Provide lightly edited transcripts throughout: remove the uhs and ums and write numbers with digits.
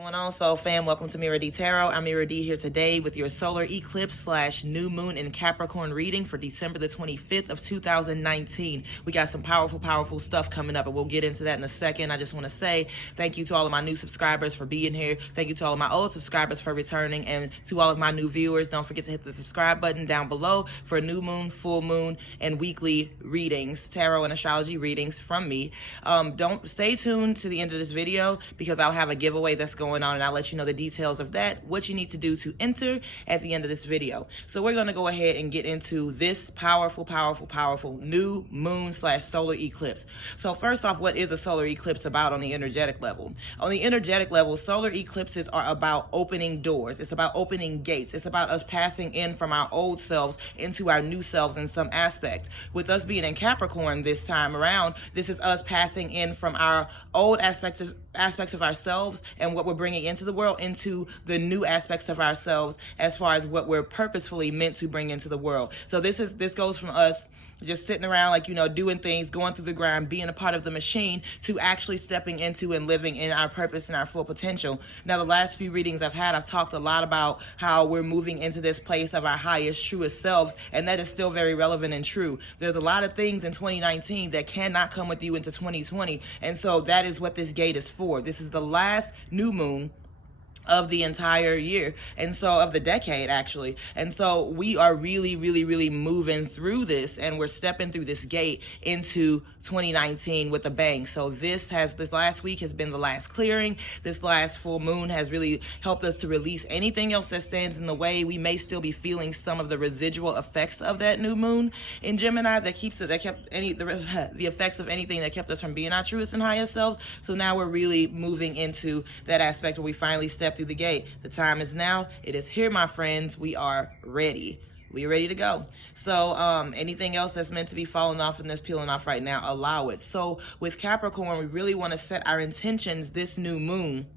Going on, Soul fam? Welcome to Mira D Tarot. I'm Mira D here today with your solar eclipse / new moon in Capricorn reading for December the 25th of 2019. We got some powerful stuff coming up, and we'll get into that in a second. I just want to say thank you to all of my new subscribers for being here. Thank you to all of my old subscribers for returning, and to all of my new viewers, don't forget to hit the subscribe button down below for new moon, full moon, and weekly readings, tarot and astrology readings from me. Don't stay tuned to the end of this video because I'll have a giveaway that's going on, and I'll let you know the details of that, what you need to do to enter at the end of this video. So we're going to go ahead and get into this powerful new moon / solar eclipse. So first off, what is a solar eclipse about on the energetic level? On the energetic level, solar eclipses are about opening doors. It's about opening gates. It's about us passing in from our old selves into our new selves in some aspect. With us being in Capricorn this time around, this is us passing in from our old aspects of ourselves and what we're bringing into the world into the new aspects of ourselves as far as what we're purposefully meant to bring into the world. So this goes from us just sitting around, like, doing things, going through the grind, being a part of the machine, to actually stepping into and living in our purpose and our full potential. Now, the last few readings I've talked a lot about how we're moving into this place of our highest, truest selves, and that is still very relevant and true. There's a lot of things in 2019 that cannot come with you into 2020, and so that is what this gate is for. This is the last new moon of the entire year, and so of the decade actually, and so we are really moving through this, and we're stepping through this gate into 2019 with a bang. So this last week has been the last clearing. This last full moon has really helped us to release anything else that stands in the way. We may still be feeling some of the residual effects of that new moon in Gemini the effects of anything that kept us from being our truest and highest selves. So now we're really moving into that aspect where we finally step through the gate. The time is now. It is here, my friends. We are ready. We are ready to go. So anything else that's meant to be falling off and that's peeling off right now, allow it. So with Capricorn, we really want to set our intentions this new moon.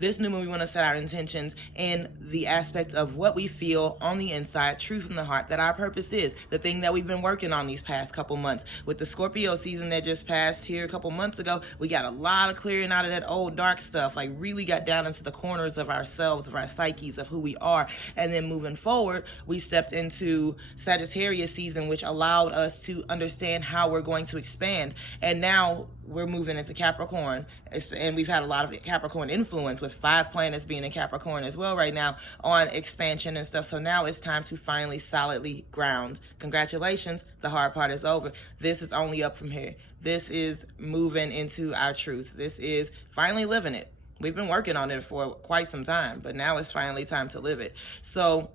We want to set our intentions in the aspect of what we feel on the inside, true from the heart, that our purpose is, the thing that we've been working on these past couple months. With the Scorpio season that just passed here a couple months ago, we got a lot of clearing out of that old dark stuff, like really got down into the corners of ourselves, of our psyches, of who we are. And then moving forward, we stepped into Sagittarius season, which allowed us to understand how we're going to expand. And now we're moving into Capricorn, and we've had a lot of Capricorn influence with 5 planets being in Capricorn as well right now on expansion and stuff. So now it's time to finally solidly ground. Congratulations, the hard part is over. This is only up from here. This is moving into our truth. This is finally living it. We've been working on it for quite some time, but now it's finally time to live it. So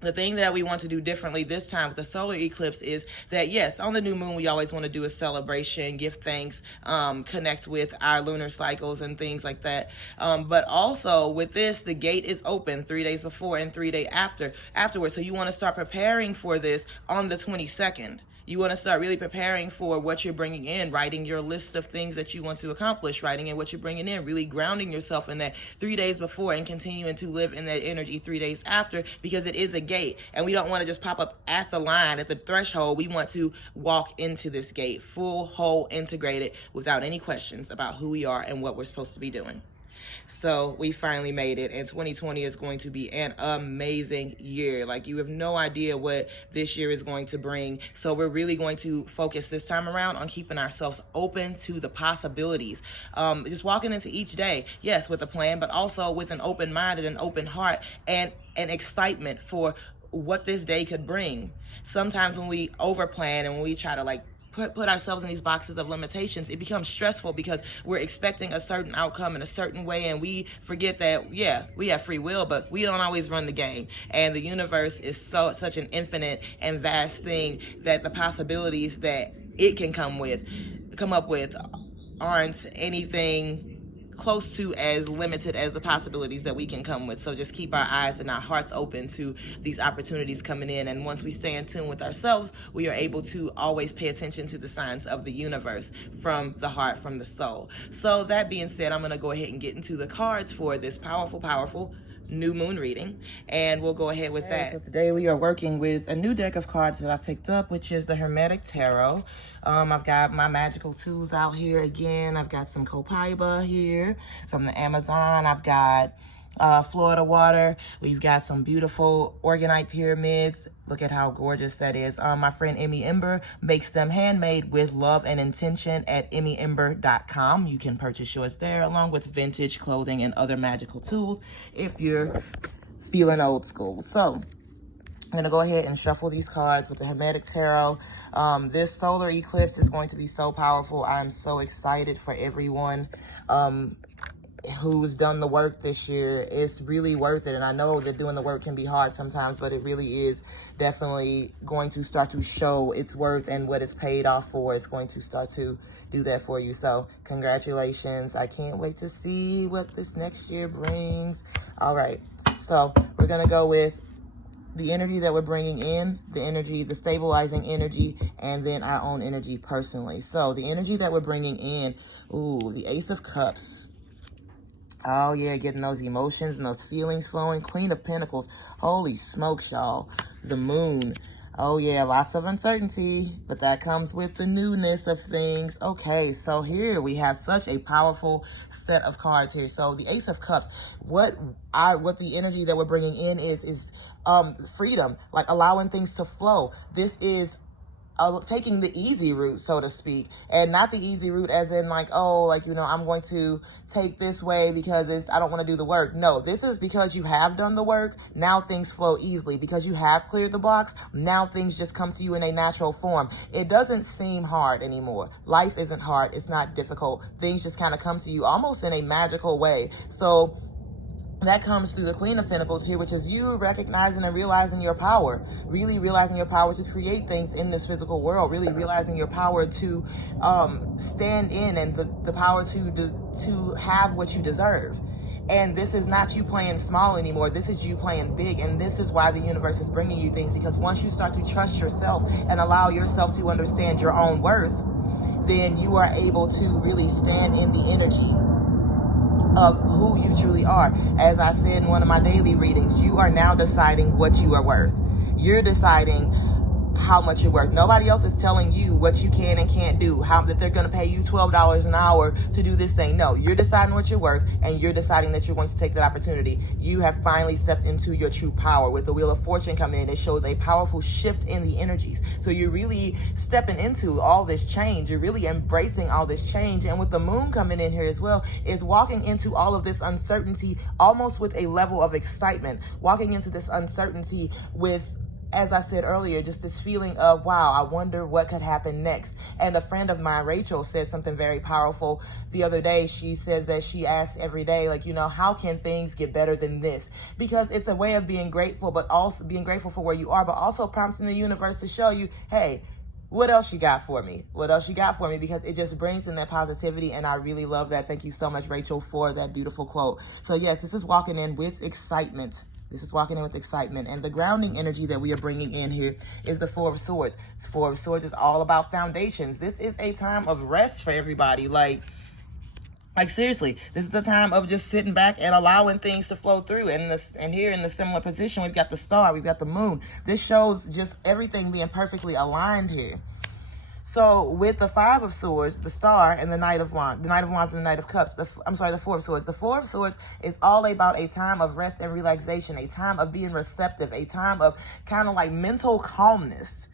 the thing that we want to do differently this time with the solar eclipse is that, yes, on the new moon, we always want to do a celebration, give thanks, connect with our lunar cycles and things like that. But also with this, the gate is open 3 days before and 3 days afterwards. So you want to start preparing for this on the 22nd. You want to start really preparing for what you're bringing in, writing your list of things that you want to accomplish, writing in what you're bringing in, really grounding yourself in that 3 days before and continuing to live in that energy 3 days after, because it is a gate. And we don't want to just pop up at the line, at the threshold. We want to walk into this gate full, whole, integrated, without any questions about who we are and what we're supposed to be doing. So we finally made it, and 2020 is going to be an amazing year. Like, you have no idea what this year is going to bring. So we're really going to focus this time around on keeping ourselves open to the possibilities. Just walking into each day, yes, with a plan, but also with an open mind and an open heart and an excitement for what this day could bring. Sometimes when we overplan and when we try to put ourselves in these boxes of limitations, it becomes stressful because we're expecting a certain outcome in a certain way, and we forget that, yeah, we have free will, but we don't always run the game. And the universe is such an infinite and vast thing that the possibilities that it can come up with aren't anything close to as limited as the possibilities that we can come with. So just keep our eyes and our hearts open to these opportunities coming in. And once we stay in tune with ourselves, we are able to always pay attention to the signs of the universe from the heart, from the soul. So that being said, I'm going to go ahead and get into the cards for this powerful new moon reading, and we'll go ahead with that. So today we are working with a new deck of cards that I picked up, which is the Hermetic Tarot. I've got my magical tools out here again. I've got some copaiba here from the Amazon. I've got Florida water. We've got some beautiful organite pyramids. Look at how gorgeous that is. My friend Emmy Ember makes them handmade with love and intention at emmyember.com. You can purchase yours there, along with vintage clothing and other magical tools if you're feeling old school. So I'm going to go ahead and shuffle these cards with the Hermetic Tarot. This solar eclipse is going to be so powerful. I'm so excited for everyone who's done the work this year. It's really worth it, and I know that doing the work can be hard sometimes, but it really is definitely going to start to show its worth and what it's paid off for. It's going to start to do that for you. So congratulations. I can't wait to see what this next year brings. All right, so we're gonna go with the energy that we're bringing in, the energy, the stabilizing energy, and then our own energy personally. So the energy that we're bringing in, ooh, the Ace of Cups. Oh, yeah, getting those emotions and those feelings flowing. Queen of Pentacles. Holy smokes, y'all. The Moon. Oh, yeah, lots of uncertainty, but that comes with the newness of things. Okay, so here we have such a powerful set of cards here. So the Ace of Cups, what the energy that we're bringing in is freedom, like allowing things to flow. This is taking the easy route, so to speak, and not the easy route as in like, oh, like, you know, I'm going to take this way because I don't want to do the work. No, this is because you have done the work. Now things flow easily because you have cleared the blocks. Now things just come to you in a natural form. It doesn't seem hard anymore. Life isn't hard. It's not difficult. Things just kind of come to you almost in a magical way. So that comes through the Queen of Pentacles here, which is you recognizing and realizing your power, really realizing your power to create things in this physical world, really realizing your power to stand in, and the power to have what you deserve. And this is not you playing small anymore. This is you playing big. And this is why the universe is bringing you things, because once you start to trust yourself and allow yourself to understand your own worth, then you are able to really stand in the energy of who you truly are. As I said in one of my daily readings, you are now deciding what you are worth. You're deciding how much you're worth. Nobody else is telling you what you can and can't do, how that they're going to pay you $12 an hour to do this thing. No, you're deciding what you're worth, and you're deciding that you're going to take that opportunity. You have finally stepped into your true power. With the Wheel of Fortune coming in, it shows a powerful shift in the energies. So you're really stepping into all this change. You're really embracing all this change. And with the Moon coming in here as well, is walking into all of this uncertainty almost with a level of excitement, walking into this uncertainty with, as I said earlier, just this feeling of, wow, I wonder what could happen next. And a friend of mine, Rachel, said something very powerful the other day. She says that she asks every day, like, you know, how can things get better than this? Because it's a way of being grateful, but also being grateful for where you are, but also prompting the universe to show you, hey, what else you got for me? What else you got for me? Because it just brings in that positivity, and I really love that. Thank you so much, Rachel, for that beautiful quote. So yes, this is walking in with excitement. This is walking in with excitement. And the grounding energy that we are bringing in here is the Four of Swords. Four of Swords is all about foundations. This is a time of rest for everybody. Like seriously, this is the time of just sitting back and allowing things to flow through. And here in the similar position, we've got the Star, we've got the Moon. This shows just everything being perfectly aligned here. So with the Five of Swords, the Star, and the Knight of Wands, and the Knight of Cups, the Four of Swords. The Four of Swords is all about a time of rest and relaxation, a time of being receptive, a time of kind of like mental calmness,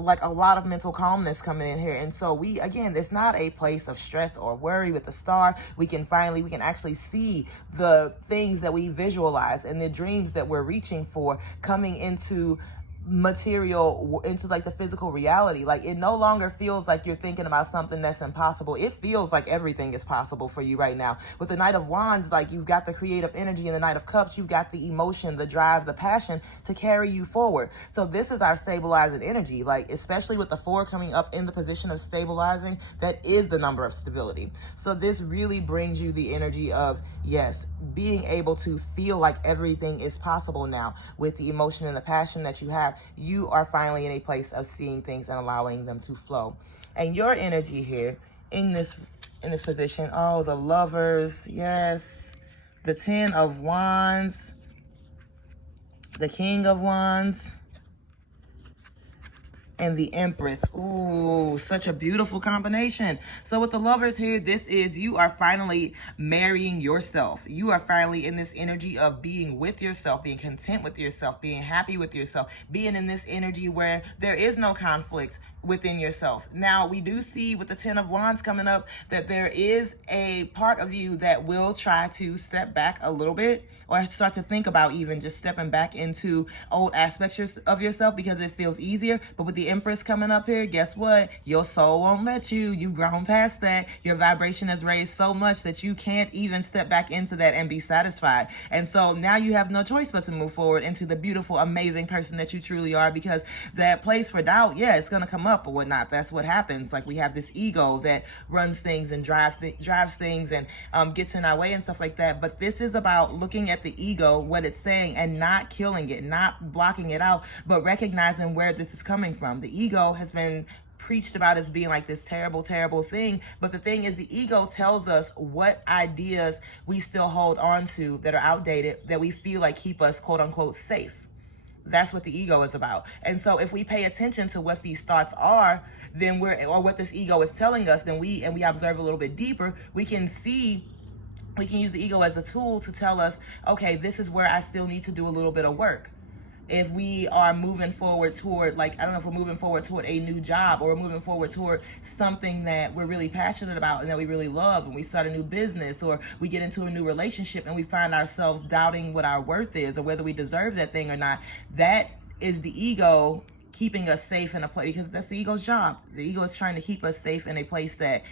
like a lot of mental calmness coming in here. And so again, it's not a place of stress or worry. With the Star, we can actually see the things that we visualize and the dreams that we're reaching for coming into material, into like the physical reality. Like, it no longer feels like you're thinking about something that's impossible. It feels like everything is possible for you right now. With the Knight of Wands, like, you've got the creative energy, and the Knight of Cups, you've got the emotion, the drive, the passion to carry you forward. So this is our stabilizing energy, like, especially with the 4 coming up in the position of stabilizing, that is the number of stability. So this really brings you the energy of, yes, being able to feel like everything is possible now. With the emotion and the passion that you have, you are finally in a place of seeing things and allowing them to flow. And your energy here in this position, oh, the Lovers, yes, the 10 of Wands, the King of Wands, and the Empress. Ooh, such a beautiful combination. So with the Lovers here, this is you are finally marrying yourself. You are finally in this energy of being with yourself, being content with yourself, being happy with yourself, being in this energy where there is no conflict within yourself. Now, we do see with the Ten of Wands coming up that there is a part of you that will try to step back a little bit, or start to think about even just stepping back into old aspects of yourself because it feels easier. But with the Empress coming up here, guess what? Your soul won't let you. You've grown past that. Your vibration has raised so much that you can't even step back into that and be satisfied. And so now you have no choice but to move forward into the beautiful, amazing person that you truly are, because that place for doubt, yeah, it's going to come up or whatnot. That's what happens. Like, we have this ego that runs things and drives things and gets in our way and stuff like that. But this is about looking at the ego, what it's saying, and not killing it, not blocking it out, but recognizing where this is coming from. The ego has been preached about as being like this terrible, terrible thing. But the thing is, the ego tells us what ideas we still hold on to that are outdated, that we feel like keep us, quote unquote, safe. That's what the ego is about. And so if we pay attention to what these thoughts are, then or what this ego is telling us, then we observe a little bit deeper, we can use the ego as a tool to tell us, okay, this is where I still need to do a little bit of work. If we are moving forward toward, like, I don't know if we're moving forward toward a new job, or we're moving forward toward something that we're really passionate about and that we really love, and we start a new business, or we get into a new relationship and we find ourselves doubting what our worth is or whether we deserve that thing or not. That is the ego keeping us safe in a place, because that's the ego's job. The ego is trying to keep us safe in a place that,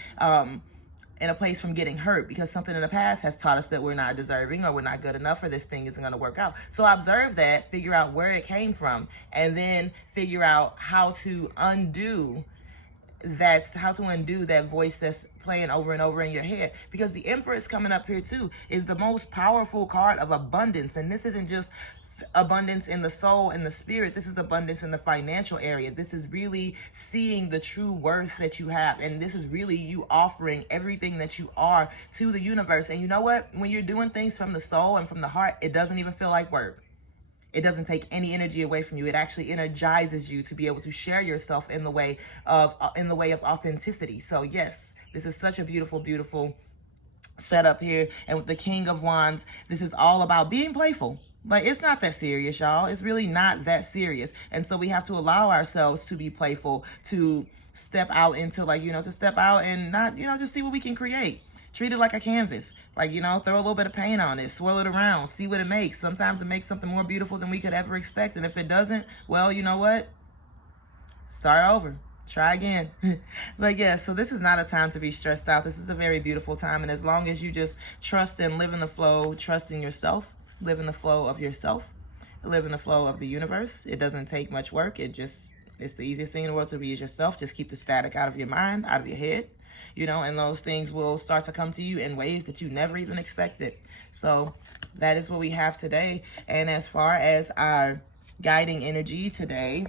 in a place from getting hurt, because something in the past has taught us that we're not deserving, or we're not good enough, or this thing isn't going to work out. So observe that, figure out where it came from, and then figure out how to undo that voice that's playing over and over in your head. Because the Empress coming up here too is the most powerful card of abundance. And this isn't just abundance in the soul and the spirit. This is abundance in the financial area. This is really seeing the true worth that you have. And this is really you offering everything that you are to the universe. And you know what? When you're doing things from the soul and from the heart, it doesn't even feel like work. It doesn't take any energy away from you. It actually energizes you to be able to share yourself in the way of authenticity. So yes, this is such a beautiful, beautiful setup here. And with the King of Wands, this is all about being playful. Like, it's not that serious, y'all. It's really not that serious. And so we have to allow ourselves to be playful, to step out into, like, to step out and not, just see what we can create. Treat it like a canvas. Like, throw a little bit of paint on it, swirl it around, see what it makes. Sometimes it makes something more beautiful than we could ever expect. And if it doesn't, well, you know what? Start over. Try again. But yeah, so this is not a time to be stressed out. This is a very beautiful time. And as long as you just trust and live in the flow, trust in yourself, live in the flow of yourself, live in the flow of the universe. It doesn't take much work. It's the easiest thing in the world to be yourself. Just keep the static out of your mind, out of your head, and those things will start to come to you in ways that you never even expected. So that is what we have today. And as far as our guiding energy today,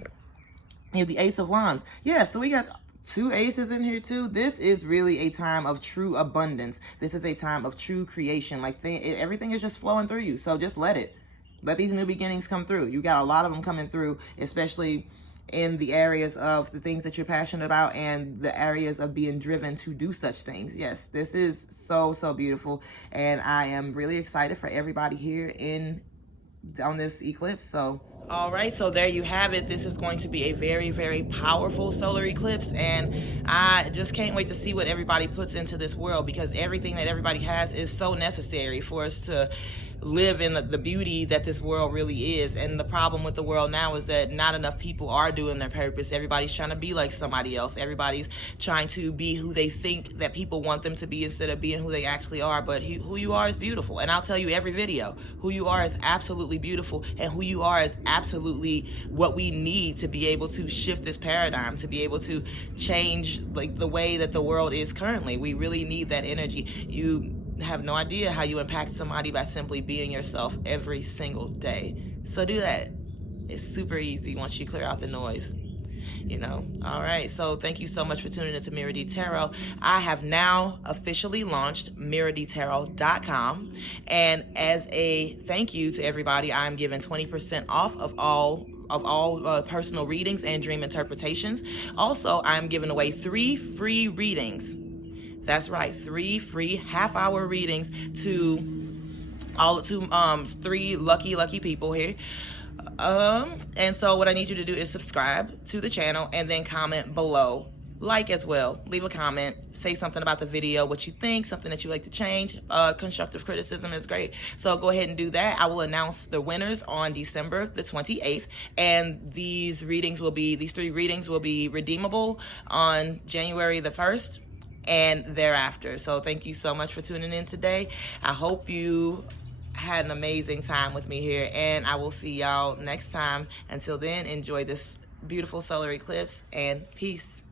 the Ace of Wands. Yeah, so we got 2 aces in here too. This is really a time of true abundance. This is a time of true creation. Like, everything is just flowing through you. So just let these new beginnings come through. You got a lot of them coming through, especially in the areas of the things that you're passionate about and the areas of being driven to do such things. Yes, this is so, so beautiful. And I am really excited for everybody here on this eclipse. So all right, so there you have it. This is going to be a very, very powerful solar eclipse, and I just can't wait to see what everybody puts into this world, because everything that everybody has is so necessary for us to live in the beauty that this world really is. And the problem with the world now is that not enough people are doing their purpose. Everybody's trying to be like somebody else. Everybody's trying to be who they think that people want them to be instead of being who they actually are. But who you are is beautiful. And I'll tell you every video, who you are is absolutely beautiful, and who you are is absolutely what we need to be able to shift this paradigm, to be able to change like the way that the world is currently. We really need that energy. You have no idea how you impact somebody by simply being yourself every single day. So do that. It's super easy once you clear out the noise. you know. All right, so thank you so much for tuning into Mira D Tarot. I have now officially launched MiraDtarot.com, and as a thank you to everybody, I'm giving 20% off of all personal readings and dream interpretations. Also, I'm giving away 3 free readings. That's right, 3 free half-hour readings to 3 lucky people here. And so what I need you to do is subscribe to the channel and then comment below. Like as well. Leave a comment. Say something about the video, what you think, something that you like to change. Constructive criticism is great. So go ahead and do that. I will announce the winners on December the 28th. And these 3 readings will be redeemable on January the 1st and thereafter. So thank you so much for tuning in today. I hope you had an amazing time with me here, and I will see y'all next time. Until then, enjoy this beautiful solar eclipse, and peace.